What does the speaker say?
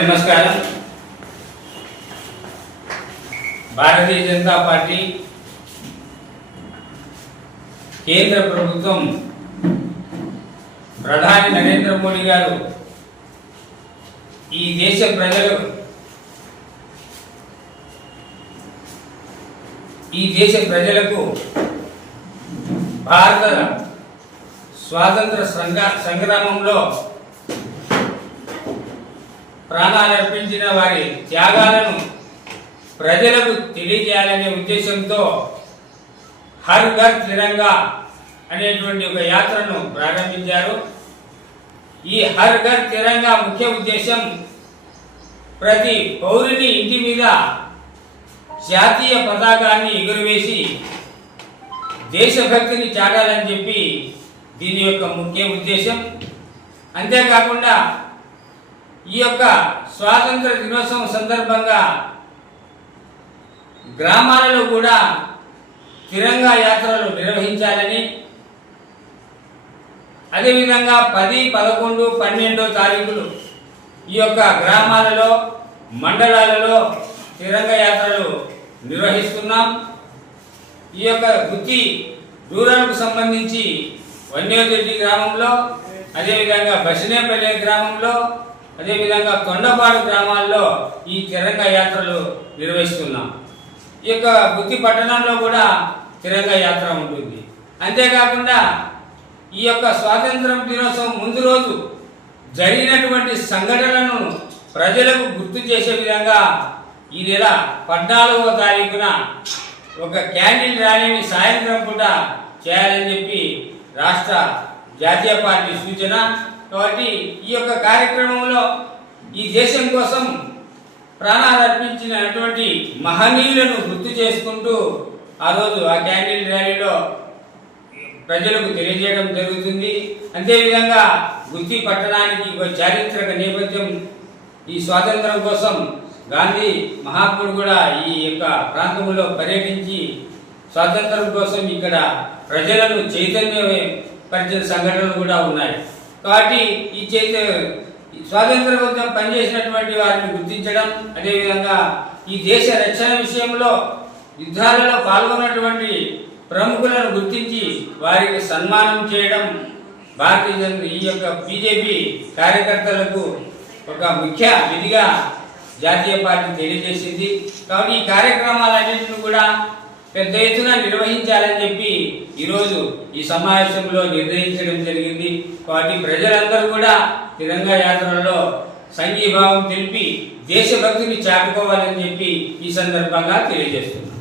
నమస్కారం. భారతీయ జనతా పార్టీ కేంద్ర ప్రభుత్వం ప్రధాని నరేంద్ర మోడీ గారు ఈ దేశ ప్రజలకు భారత స్వాతంత్ర సంగ్రామంలో ప్రాణాలు అర్పించిన వారి త్యాగాలను ప్రజలకు తెలియజేయాలనే ఉద్దేశంతో హర్ ఘర్ తిరంగా అనేటువంటి ఒక యాత్రను ప్రారంభించారు. ఈ హర్ ఘర్ తిరంగా ముఖ్య ఉద్దేశం ప్రతి పౌరుని ఇంటి మీద జాతీయ పతాకాన్ని ఎగురవేసి దేశభక్తిని చాటాలని చెప్పి దీని యొక్క ముఖ్య ఉద్దేశం. అంతేకాకుండా ఈ యొక్క స్వాతంత్ర దినోత్సవం సందర్భంగా గ్రామాలలో కూడా తిరంగా యాత్రలు నిర్వహించాలని, అదేవిధంగా 10, 11, 12 తారీఖులు ఈ యొక్క గ్రామాలలో మండలాలలో తిరంగా యాత్రలు నిర్వహిస్తున్నాం. ఈ యొక్క గుత్తి రూరల్కు సంబంధించి వన్యోదొడ్డి గ్రామంలో, అదేవిధంగా బసినేపల్లి గ్రామంలో, అదేవిధంగా తొండపాడు గ్రామాల్లో ఈ తిరంగా యాత్రలు నిర్వహిస్తున్నాం. ఈ యొక్క గుత్తి పట్టణంలో కూడా తిరంగా యాత్ర ఉంటుంది. అంతేకాకుండా ఈ యొక్క స్వాతంత్రం దినోత్సవం ముందు రోజు జరిగినటువంటి సంఘటనలను ప్రజలకు గుర్తు చేసే విధంగా ఈ నెల 14వ తారీఖున ఒక క్యాండిల్ ర్యాలీని సాయంత్రం పూట చేయాలని చెప్పి రాష్ట్ర జాతీయ పార్టీ సూచన. కాబట్టి ఈ యొక్క కార్యక్రమంలో ఈ దేశం కోసం ప్రాణాలు అర్పించినటువంటి మహనీయులను గుర్తు చేసుకుంటూ ఆ రోజు ఆ క్యాండిల్ ర్యాలీలో ప్రజలకు తెలియజేయడం జరుగుతుంది. అంతేవిధంగా గుత్తి పట్టణానికి ఒక చారిత్రక నేపథ్యం. ఈ స్వాతంత్రం కోసం గాంధీ మహాత్ముడు కూడా ఈ యొక్క ప్రాంతంలో పర్యటించి స్వాతంత్రం కోసం ఇక్కడ ప్రజలను చైతన్యపరిచిన సంఘటనలు కూడా ఉన్నాయి. కాబట్టి ఈ స్వాతంత్రం కోసం పనిచేసినటువంటి వారిని గుర్తించడం, అదేవిధంగా ఈ దేశ రక్షణ విషయంలో యుద్ధాలలో పాల్గొన్నటువంటి ప్రముఖులను గుర్తించి వారికి సన్మానం చేయడం ఈ యొక్క బీజేపీ కార్యకర్తలకు ఒక ముఖ్య విధిగా జాతీయ పార్టీ తెలియజేసింది. కాబట్టి ఈ కార్యక్రమాలన్నింటినీ కూడా పెద్ద ఎత్తున నిర్వహించాలని చెప్పి ఈరోజు ఈ సమావేశంలో నిర్ణయించడం జరిగింది. కాబట్టి ప్రజలందరూ కూడా తిరంగా యాత్రలో సంఘీభావం తెలిపి దేశభక్తిని చాటుకోవాలని చెప్పి ఈ సందర్భంగా తెలియజేస్తున్నారు.